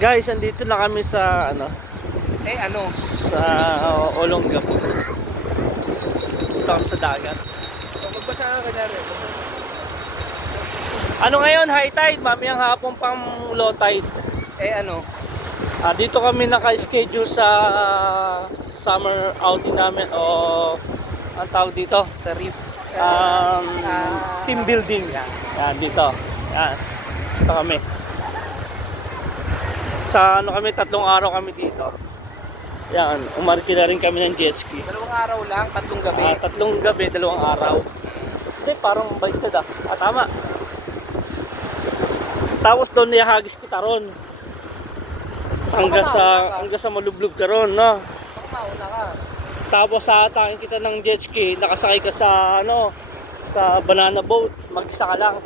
Guys, andito na kami sa sa Olongapo. Dito kami sa dagat. Magbasa ka kanyari. Ano ngayon, high tide, mamayang hapon pang low tide. Dito kami naka-schedule sa summer outing namin o ang tawag dito Sa reef. team building. Yan, dito. Yan. Dito kami. Sa kami, 3 araw kami dito. Yan, umarki na rin kami ng jet ski. 2 araw lang, 3 gabi. 3 gabi, 2 araw. Hindi, parang baliktad ah. Tama. Tapos doon niyahagis kita ron. Hanggang sa malublog ka ron, no? Baka mauna ka. Tapos sa atangin kita ng jet ski, nakasakay ka sa sa banana boat, mag-isa ka lang.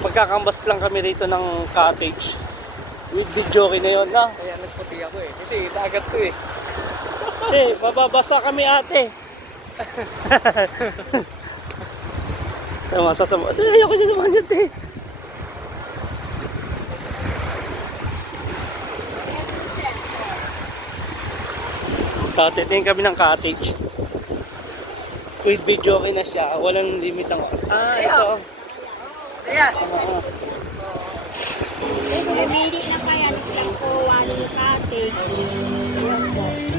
Pagkakambas lang kami rito ng cottage. With video na yun, no? Kaya nagputi ako eh. Kasi dagat to eh. Mababasa kami ate. Tama, sasama. Ayoko sasamahan dyan, te. Titingin kami ng cottage. With video na siya. Walang limit ang ito. Ayan. Bumili na kaya ng ko, walang cottage. Ayan po.